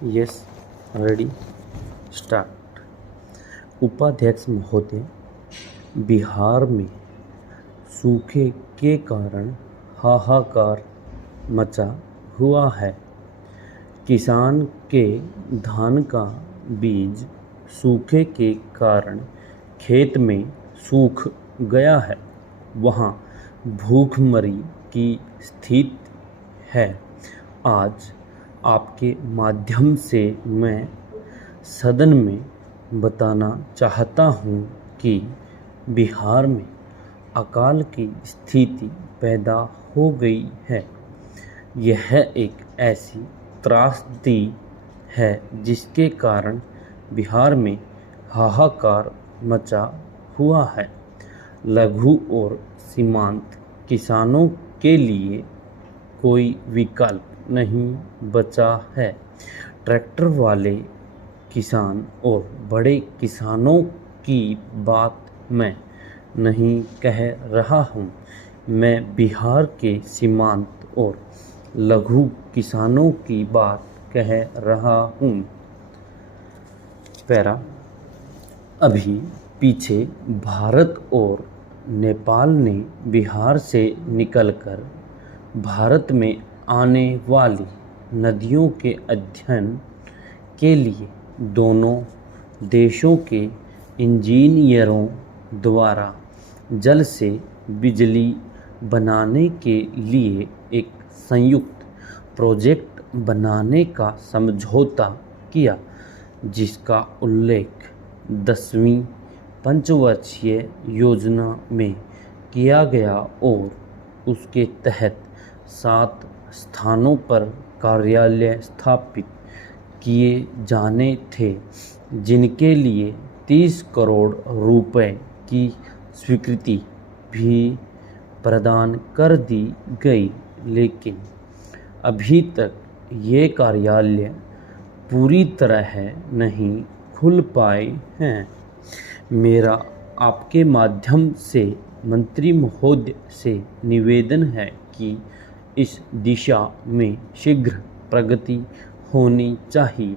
Yes, ready, start. उपाध्यक्ष महोदय, बिहार में सूखे के कारण हाहाकार मचा हुआ है। किसान के धान का बीज सूखे के कारण खेत में सूख गया है। वहाँ भूखमरी की स्थिति है। आज आपके माध्यम से मैं सदन में बताना चाहता हूँ कि बिहार में अकाल की स्थिति पैदा हो गई है। यह एक ऐसी त्रासदी है जिसके कारण बिहार में हाहाकार मचा हुआ है। लघु और सीमांत किसानों के लिए कोई विकल्प नहीं बचा है। ट्रैक्टर वाले किसान और बड़े किसानों की बात मैं नहीं कह रहा हूँ। मैं बिहार के सीमांत और लघु किसानों की बात कह रहा हूँ। पैरा, अभी पीछे भारत और नेपाल ने बिहार से निकलकर भारत में आने वाली नदियों के अध्ययन के लिए दोनों देशों के इंजीनियरों द्वारा जल से बिजली बनाने के लिए एक संयुक्त प्रोजेक्ट बनाने का समझौता किया, जिसका उल्लेख 10वीं पंचवर्षीय योजना में किया गया और उसके तहत 7 स्थानों पर कार्यालय स्थापित किए जाने थे, जिनके लिए 30 करोड़ रुपए की स्वीकृति भी प्रदान कर दी गई, लेकिन अभी तक ये कार्यालय पूरी तरह नहीं खुल पाए हैं। मेरा आपके माध्यम से मंत्री महोदय से निवेदन है कि इस दिशा में शीघ्र प्रगति होनी चाहिए।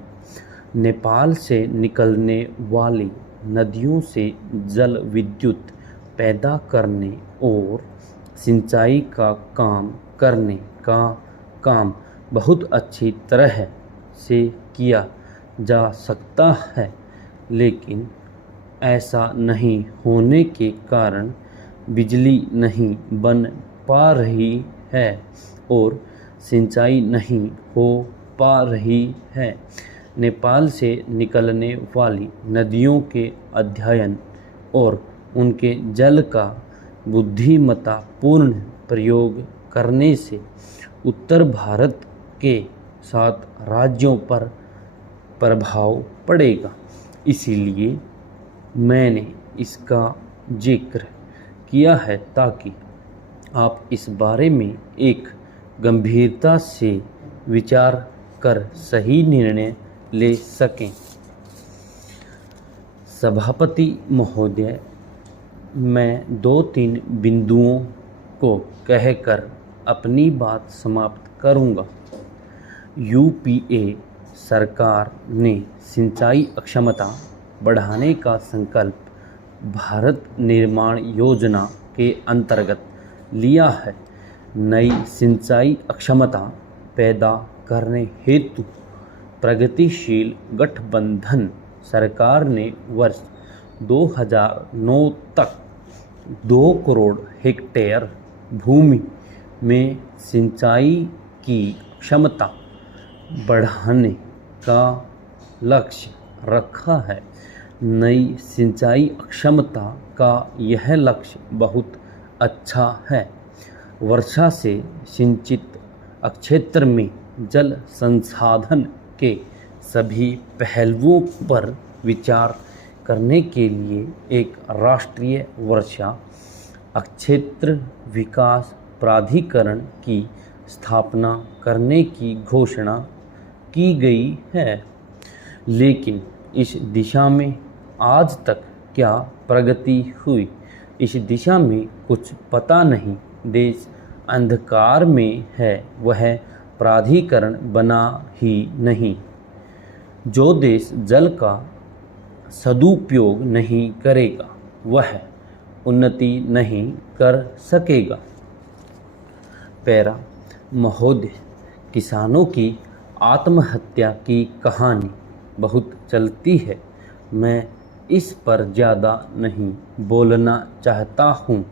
नेपाल से निकलने वाली नदियों से जल विद्युत पैदा करने और सिंचाई का काम करने का काम बहुत अच्छी तरह से किया जा सकता है, लेकिन ऐसा नहीं होने के कारण बिजली नहीं बन पा रही है और सिंचाई नहीं हो पा रही है। नेपाल से निकलने वाली नदियों के अध्ययन और उनके जल का बुद्धिमत्तापूर्ण प्रयोग करने से उत्तर भारत के 7 राज्यों पर प्रभाव पड़ेगा। इसीलिए मैंने इसका जिक्र किया है ताकि आप इस बारे में एक गंभीरता से विचार कर सही निर्णय ले सकें। सभापति महोदय, मैं 2-3 बिंदुओं को कहकर अपनी बात समाप्त करूंगा। यूपीए सरकार ने सिंचाई क्षमता बढ़ाने का संकल्प भारत निर्माण योजना के अंतर्गत लिया है। नई सिंचाई क्षमता पैदा करने हेतु प्रगतिशील गठबंधन सरकार ने वर्ष 2009 तक 2 करोड़ हेक्टेयर भूमि में सिंचाई की क्षमता बढ़ाने का लक्ष्य रखा है। नई सिंचाई क्षमता का यह लक्ष्य बहुत अच्छा है। वर्षा से सिंचित क्षेत्र में जल संसाधन के सभी पहलुओं पर विचार करने के लिए एक राष्ट्रीय वर्षा क्षेत्र विकास प्राधिकरण की स्थापना करने की घोषणा की गई है, लेकिन इस दिशा में आज तक क्या प्रगति हुई, इस दिशा में कुछ पता नहीं। देश अंधकार में है, वह प्राधिकरण बना ही नहीं। जो देश जल का सदुपयोग नहीं करेगा वह उन्नति नहीं कर सकेगा। पैरा महोदय, किसानों की आत्महत्या की कहानी बहुत चलती है। मैं इस पर ज़्यादा नहीं बोलना चाहता हूँ।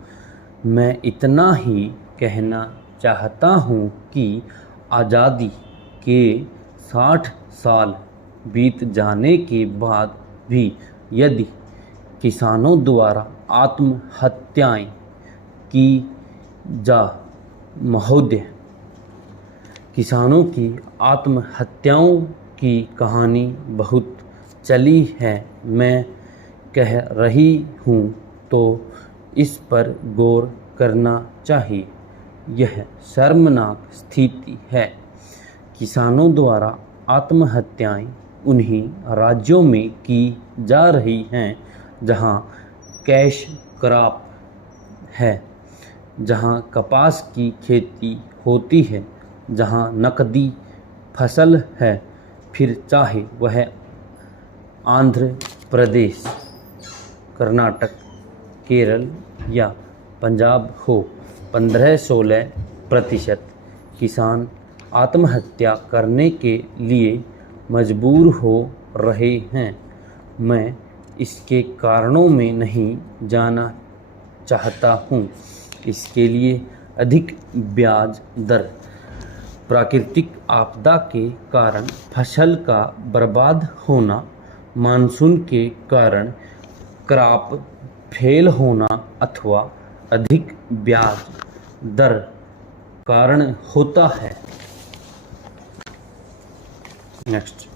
मैं इतना ही कहना चाहता हूँ कि आज़ादी के 60 साल बीत जाने के बाद भी यदि किसानों द्वारा आत्महत्याएं की जा महोदय, किसानों की आत्महत्याओं की कहानी बहुत चली है। मैं कह रही हूँ तो इस पर गौर करना चाहिए। यह शर्मनाक स्थिति है। किसानों द्वारा आत्महत्याएं उन्हीं राज्यों में की जा रही हैं जहाँ कैश क्रॉप है, जहाँ कपास की खेती होती है, जहाँ नकदी फसल है, फिर चाहे वह आंध्र प्रदेश, कर्नाटक, केरल या पंजाब हो। 15-16% किसान आत्महत्या करने के लिए मजबूर हो रहे हैं। मैं इसके कारणों में नहीं जाना चाहता हूँ। इसके लिए अधिक ब्याज दर, प्राकृतिक आपदा के कारण फसल का बर्बाद होना, मानसून के कारण क्रॉप फेल होना अथवा अधिक ब्याज दर कारण होता है। नेक्स्ट।